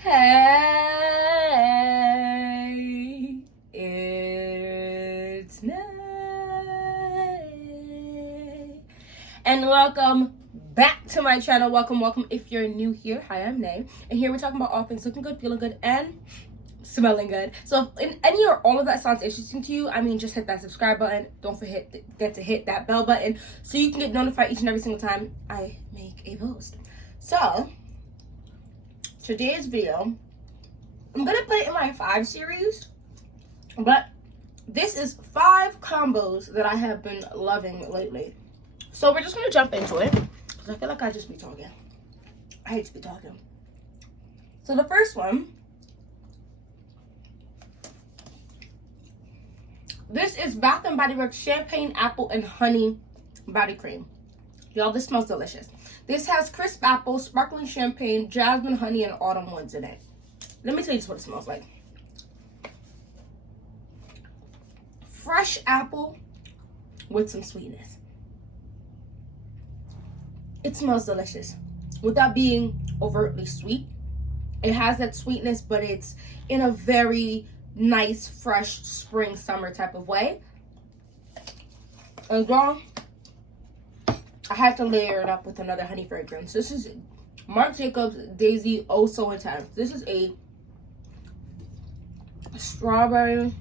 Hey, it's Nay. And welcome back to my channel. Welcome. If you're new here, hi, I'm Nay. And here we're talking about all things looking good, feeling good, and smelling good. So if in any or all of that sounds interesting to you, just hit that subscribe button. Don't forget to hit that bell button so you can get notified each and every single time I make a post. So today's video, I'm gonna put it in my 5 series, but this is 5 combos that I have been loving lately. So we're just gonna jump into it because I feel like I just be talking. I hate to be talking. So the first one, this is Bath and Body Works Champagne Apple and Honey Body Cream. Y'all, this smells delicious. This has crisp apple, sparkling champagne, jasmine, honey, and autumn woods in it. Let me tell you just what it smells like. Fresh apple with some sweetness. It smells delicious without being overtly sweet. It has that sweetness, but it's in a very nice, fresh, spring, summer type of way. And y'all, I had to layer it up with another honey fragrance. This is Marc Jacobs Daisy Oh So Intense. This is a strawberry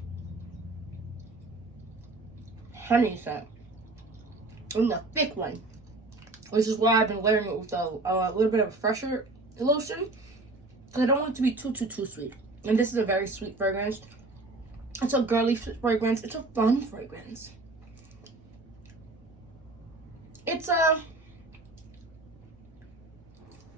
honey scent. And the thick one, which is why I've been layering it with a little bit of a fresher lotion, because I don't want it to be too sweet. And this is a very sweet fragrance. It's a girly fragrance. It's a fun fragrance. It's a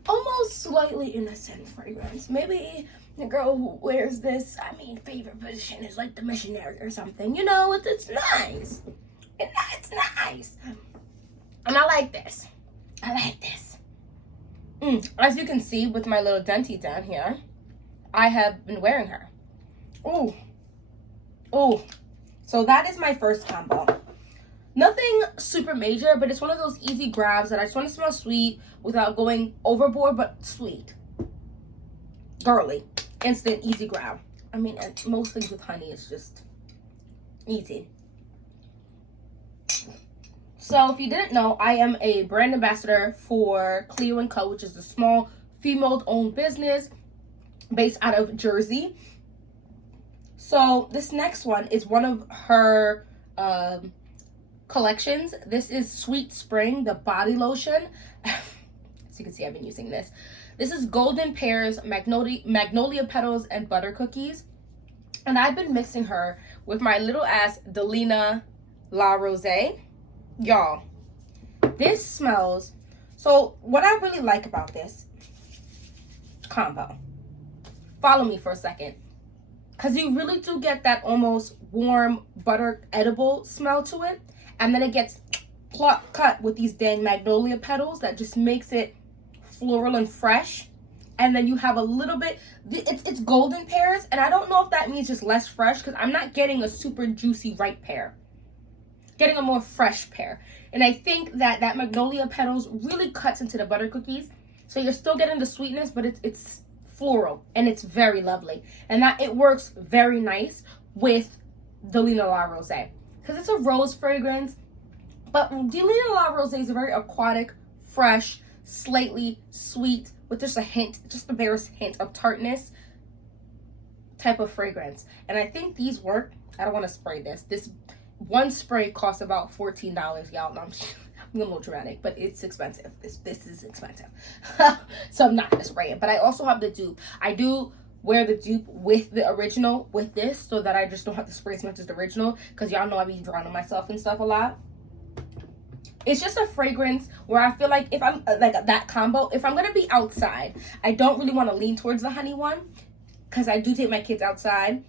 almost slightly innocent fragrance. Maybe the girl who wears this, favorite position is like the missionary or something. You know, it's nice. It's nice. And I like this. As you can see with my little denty down here, I have been wearing her. Ooh. So that is my first combo. Nothing super major, but it's one of those easy grabs that I just want to smell sweet without going overboard, but sweet. Girly. Instant, easy grab. And most things with honey is just easy. So if you didn't know, I am a brand ambassador for Cleo Co, which is a small female-owned business based out of Jersey. So this next one is one of her collections. This is Sweet Spring, the body lotion. As you can see, I've been using this. This is golden pears, magnolia petals, and butter cookies. And I've been mixing her with my little ass Delina La Rose. Y'all, this smells, so what I really like about this combo, follow me for a second, because you really do get that almost warm butter edible smell to it, and then it gets cut with these dang magnolia petals that just makes it floral and fresh. And then you have a little bit, it's golden pears, and I don't know if that means just less fresh, because I'm not getting a super juicy ripe pear, getting a more fresh pear. And I think that magnolia petals really cuts into the butter cookies, so you're still getting the sweetness, but it's floral, and it's very lovely. And that it works very nice with Delina La Rose, because it's a rose fragrance, but Delina La Rose is a very aquatic, fresh, slightly sweet, with just the barest hint of tartness type of fragrance. And I think these work. I don't want to spray this. This one spray costs about $14, y'all. No, I'm a little dramatic, but it's expensive. This is expensive. So I'm not gonna spray it. But I also have the dupe. I do wear the dupe with the original with this, so that I just don't have to spray as much as the original, because y'all know I be drowning myself and stuff a lot. It's just a fragrance where I feel like if I'm like that combo, if I'm gonna be outside, I don't really want to lean towards the honey one, because I do take my kids outside.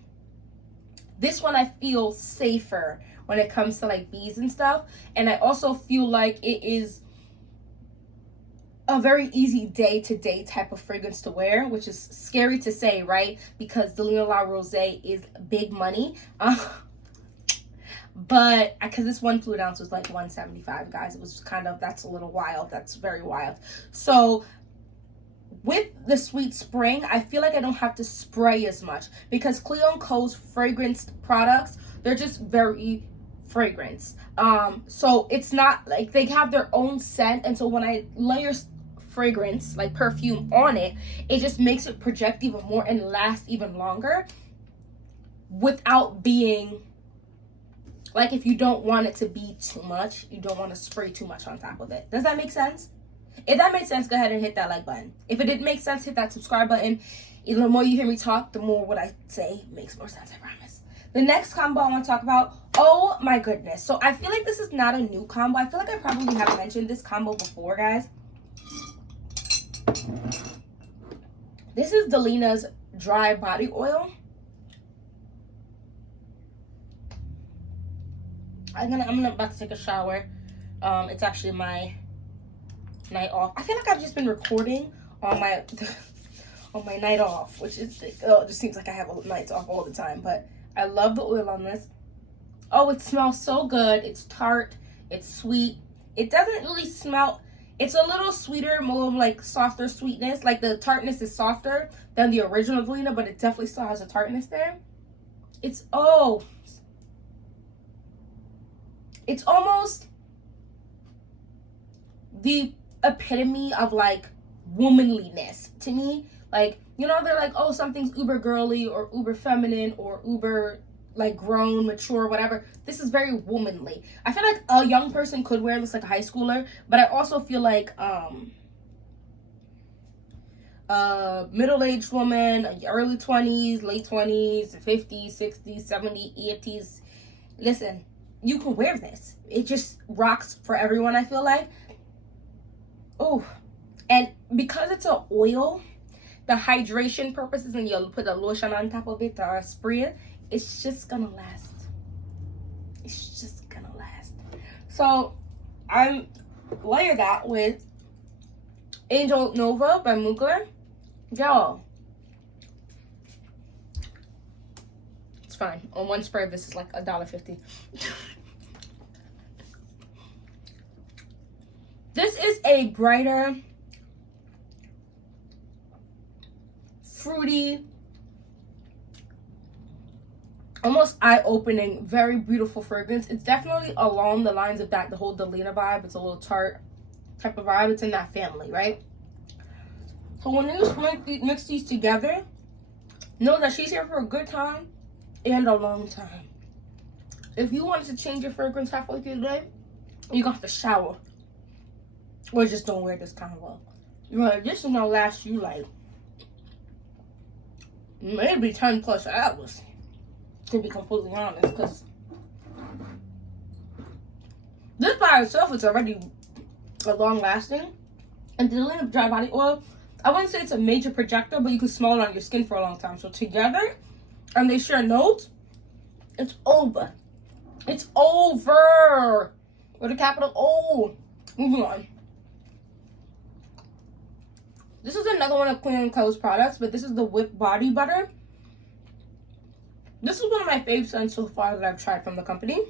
This one I feel safer when it comes to like bees and stuff. And I also feel like it is a very easy day-to-day type of fragrance to wear, which is scary to say, right? Because Delina La Rose is big money. But because this 1 fluid ounce was like $175, guys, it was kind of, that's a little wild. That's very wild. So with the Sweet Spring, I feel like I don't have to spray as much because Cleo Co's fragranced products, they're just very fragrance. So it's not like they have their own scent, and so when I layer fragrance like perfume on it, it just makes it project even more and last even longer without being like, if you don't want it to be too much, you don't want to spray too much on top of it. Does that make sense? If that makes sense, go ahead and hit that like button. If it didn't make sense, hit that subscribe button. The more you hear me talk, the more what I say makes more sense, I promise. The next combo I want to talk about, oh my goodness. So I feel like this is not a new combo. I feel like I probably have mentioned this combo before, guys. This is Delina's dry body oil. I'm about to take a shower. It's actually my night off. I feel like I've just been recording on my on my night off, which is, oh, it just seems like I have nights off all the time. But I love the oil on this. Oh, it smells so good. It's tart. It's sweet. It doesn't really smell. It's a little sweeter, more like softer sweetness. Like the tartness is softer than the original Delina, but it definitely still has a tartness there. It's almost the epitome of like womanliness to me. Like, you know, they're like, oh, something's uber girly or uber feminine or uber like grown, mature, whatever. This is very womanly. I feel like a young person could wear this, like a high schooler, but I also feel like middle-aged woman, early 20s, late 20s, 50s, 60s, 70s, 80s. Listen, you can wear this. It just rocks for everyone, I feel like. Oh, and because it's an oil, the hydration purposes, and you'll put a lotion on top of it or spray it, it's just gonna last. It's just gonna last. So I'm layer that with Angel Nova by Mugler. Y'all, it's fine. On one spray, this is like $1.50. This is a brighter, fruity, almost eye-opening, very beautiful fragrance. It's definitely along the lines of that, the whole Delina vibe. It's a little tart type of vibe. It's in that family, right? So when you mix these together, know that she's here for a good time and a long time. If you wanted to change your fragrance halfway through the day, you're gonna have to shower. Or just don't wear this combo. This is gonna last you like maybe 10 plus hours, to be completely honest, because this by itself is already a long lasting. And the Delina dry body oil, I wouldn't say it's a major projector, but you can smell it on your skin for a long time. So together, and they share notes, it's over. It's over with a capital O. Moving on. This is another one of Cleo Co's products, but this is the Whipped Body Butter. This is one of my favorite scents so far that I've tried from the company.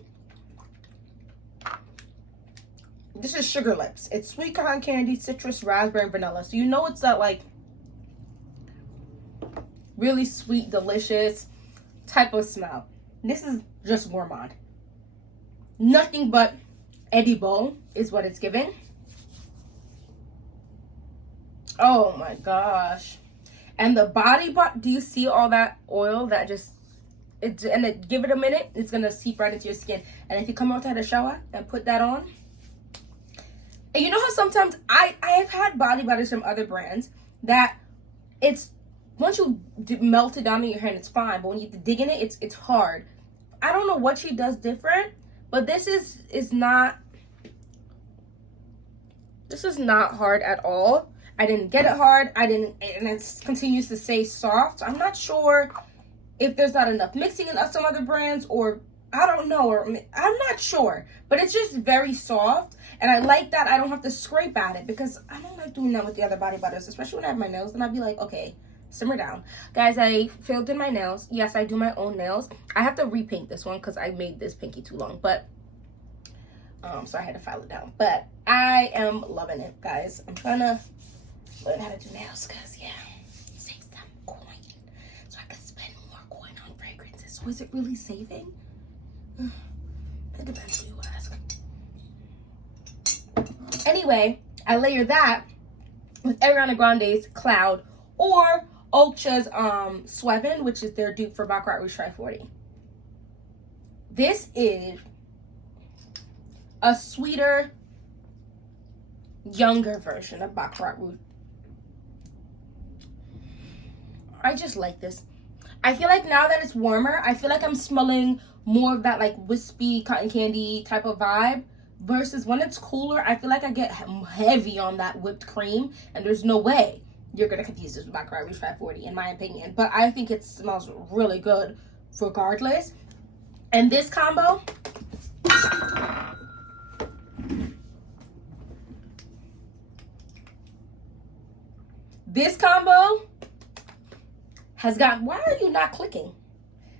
This is Sugar Lips. It's sweet cotton candy, citrus, raspberry, vanilla. So you know it's that like really sweet, delicious type of smell. This is just gourmand. Nothing but edible is what it's giving. Oh my gosh. And the body butter, do you see all that oil that just, give it a minute, it's gonna seep right into your skin. And if you come out to the shower and put that on, and you know how sometimes I have had body butters from other brands that it's, once you melt it down in your hand, it's fine, but when you dig in it, it's hard. I don't know what she does different, but this is not hard at all. I didn't get it hard. And it continues to stay soft. I'm not sure if there's not enough mixing in some other brands, or I don't know, or I'm not sure. But it's just very soft, and I like that I don't have to scrape at it, because I don't like doing that with the other body butters, especially when I have my nails. Then I'd be like, okay, simmer down. Guys, I failed in my nails. Yes, I do my own nails. I have to repaint this one because I made this pinky too long, but so I had to file it down. But I am loving it, guys. I'm trying to learn how to do nails, because, yeah, save some coin. So I can spend more coin on fragrances. So is it really saving? It depends who you ask. Anyway, I layer that with Ariana Grande's Cloud or Ultra's Swevin, which is their dupe for Baccarat Rouge 540. This is a sweeter, younger version of Baccarat Rouge. I just like this. I feel like now that it's warmer, I feel like I'm smelling more of that like wispy cotton candy type of vibe. Versus when it's cooler, I feel like I get heavy on that whipped cream. And there's no way you're going to confuse this with Baccarat Rouge 540, in my opinion. But I think it smells really good regardless. And this combo, has gotten, why are you not clicking?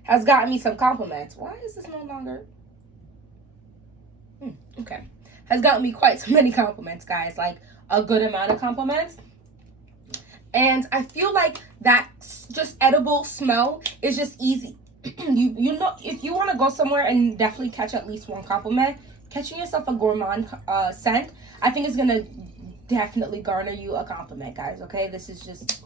Has gotten me some compliments. Why is this no longer? Okay. Has gotten me quite so many compliments, guys. Like a good amount of compliments. And I feel like that just edible smell is just easy. you know, if you want to go somewhere and definitely catch at least one compliment, catching yourself a gourmand scent, I think is going to definitely garner you a compliment, guys. Okay? This is just...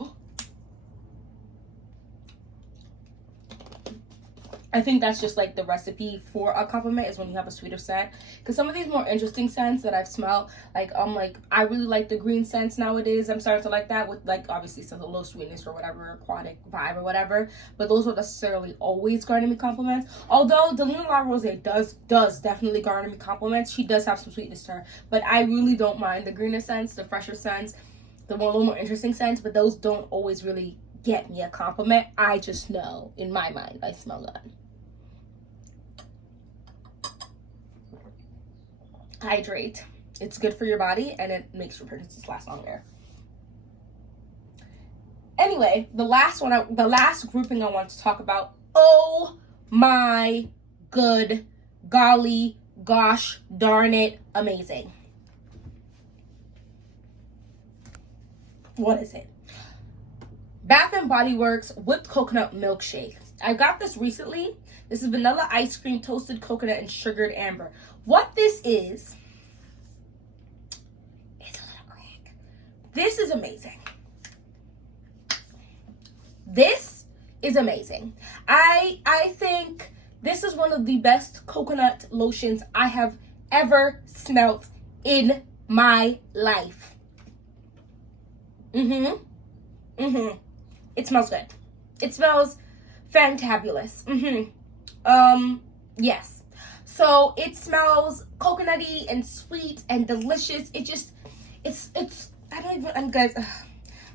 I think that's just like the recipe for a compliment, is when you have a sweeter scent. Because some of these more interesting scents that I've smelled, like I really like the green scents nowadays. I'm starting to like that, with like obviously some low sweetness or whatever, aquatic vibe or whatever. But those don't necessarily always garner me compliments. Although Delina La Rose does definitely garner me compliments. She does have some sweetness to her. But I really don't mind the greener scents, the fresher scents, the little more interesting scents. But those don't always really get me a compliment. I just know, in my mind, I smell that. Hydrate. It's good for your body, and it makes your fragrances last longer. Anyway, the last grouping I want to talk about. Oh my good golly gosh darn it, amazing. What is it? Bath and Body Works Whipped Coconut Milkshake. I got this recently. This is vanilla ice cream, toasted coconut, and sugared amber. What this is a little crack. This is amazing. This is amazing. I think this is one of the best coconut lotions I have ever smelt in my life. It smells good. It smells fantabulous. Yes. So it smells coconutty and sweet and delicious. It just, it's, I don't even, I'm guys, I'm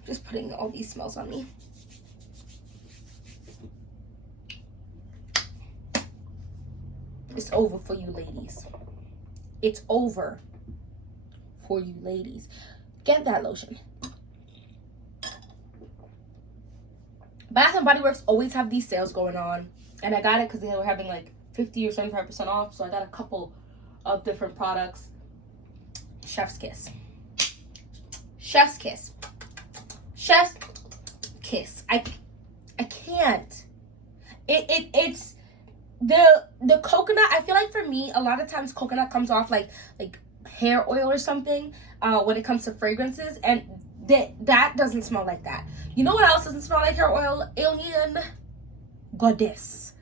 just putting all these smells on me. It's over for you ladies. It's over for you ladies. Get that lotion. Bath and Body Works always have these sales going on. And I got it because they were having like 50 or 75% off. So I got a couple of different products. Chef's kiss. Chef's kiss. Chef's kiss. I can't. It's the coconut. I feel like for me, a lot of times coconut comes off like hair oil or something when it comes to fragrances, and that doesn't smell like that. You know what else doesn't smell like hair oil? Alien Goddess.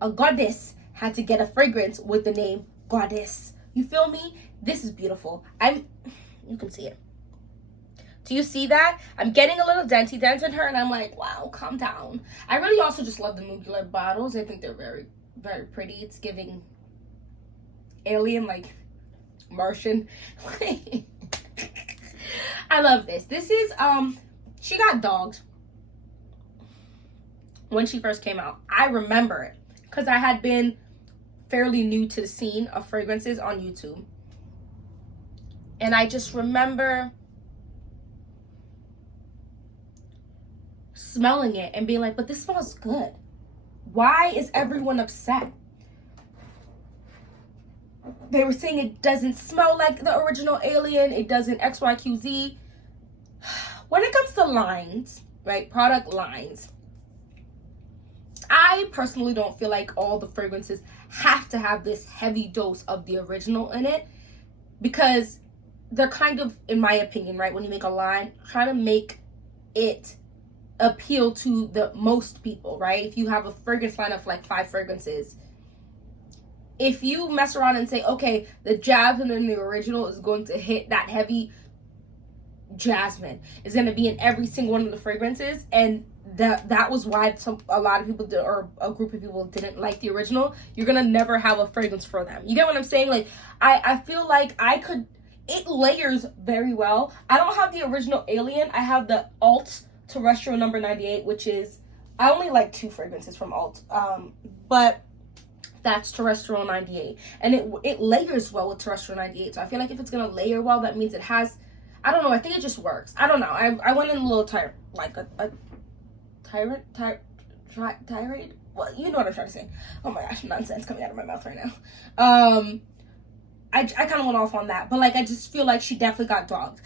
A goddess had to get a fragrance with the name Goddess. You feel me? This is beautiful. You can see it. Do you see that? I'm getting a little denty dent in her, and I'm like, wow, calm down. I really also just love the nuclear bottles. I think they're very, very pretty. It's giving alien, like Martian. I love this. This is, she got dogged when she first came out. I remember it because I had been fairly new to the scene of fragrances on YouTube. And I just remember smelling it and being like, but this smells good. Why is everyone upset? They were saying it doesn't smell like the original Alien. It doesn't XYQZ. When it lines, right? Product lines. I personally don't feel like all the fragrances have to have this heavy dose of the original in it, because they're kind of, in my opinion, right, when you make a line, try to make it appeal to the most people, right? If you have a fragrance line of like 5 fragrances, if you mess around and say, okay, the jasmine in the original is going to hit that heavy jasmine, is going to be in every single one of the fragrances, and that was why a lot of people did, or a group of people didn't like the original, you're gonna never have a fragrance for them. You get what I'm saying? Like, I feel like it layers very well. I don't have the original Alien. I have the Alt Terrestrial number 98, which is, I only like 2 fragrances from Alt, but that's Terrestrial 98, and it layers well with Terrestrial 98. So I feel like if it's gonna layer well, that means it has, I don't know, I think it just works. I don't know. I went in a little tired, like a tirade. Well, you know what I'm trying to say. Oh my gosh, nonsense coming out of my mouth right now. I kind of went off on that, but like, I just feel like she definitely got dogged.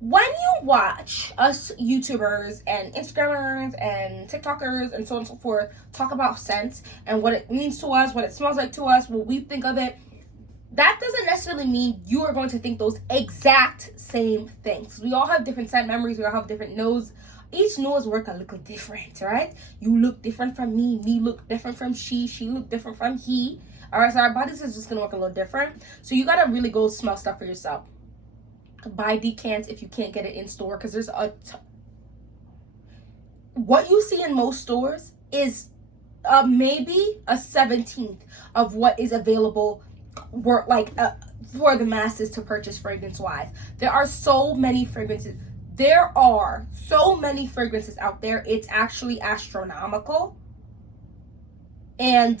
When you watch us YouTubers and Instagrammers and TikTokers and so on and so forth talk about scents and what it means to us, what it smells like to us, what we think of it, that doesn't necessarily mean you are going to think those exact same things. We all have different scent memories. We all have different nose. Each nose work a little different, right? You look different from me look different from she look different from he. All right, so our bodies is just gonna work a little different. So you gotta really go smell stuff for yourself. Buy decants if you can't get it in store, because there's what you see in most stores is maybe a 17th of what is available for the masses to purchase fragrance wise. There are so many fragrances. There are so many fragrances out there. It's actually astronomical. And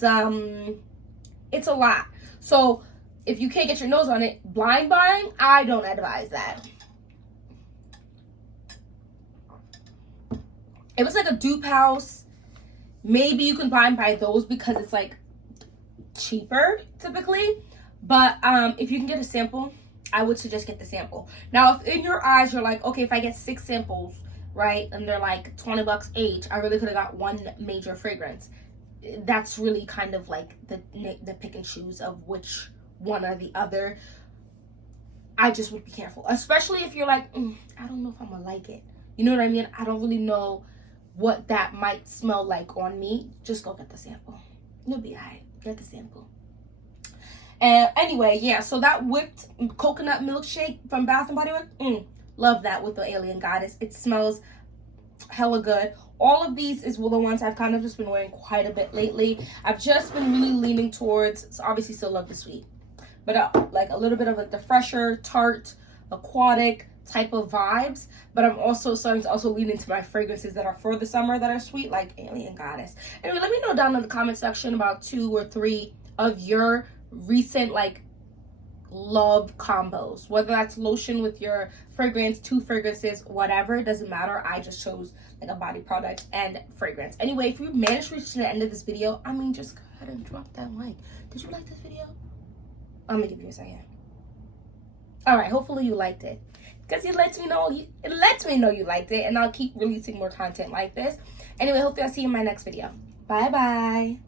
it's a lot. So if you can't get your nose on it, blind buying, I don't advise that. If it's like a dupe house, maybe you can blind buy those because it's like cheaper typically. But if you can get a sample, I would suggest get the sample. Now, if in your eyes you're like, okay, if I get 6 samples, right, and they're like $20 each, I really could have got one major fragrance. That's really kind of like the pick and choose of which one or the other. I just would be careful, especially if you're like, I don't know if I'm gonna like it. You know what I mean? I don't really know what that might smell like on me. Just go get the sample. You'll be alright. Get the sample. Anyway, yeah, so that whipped coconut milkshake from Bath & Body Works, love that with the Alien Goddess. It smells hella good. All of these is the ones I've kind of just been wearing quite a bit lately. I've just been really leaning towards, so obviously still love the sweet, but like a little bit of like the fresher, tart, aquatic type of vibes. But I'm also starting to also lean into my fragrances that are for the summer that are sweet, like Alien Goddess. Anyway, let me know down in the comment section about 2 or 3 of your recent like love combos, whether that's lotion with your fragrance, 2 fragrances, whatever, it doesn't matter. I just chose like a body product and fragrance. Anyway, if you managed to reach to the end of this video, I mean, just go ahead and drop that like. Did you like this video? I'm gonna give you a second. All right, hopefully you liked it, because it lets me know you liked it, and I'll keep releasing more content like this. Anyway, hopefully I'll see you in my next video. Bye bye.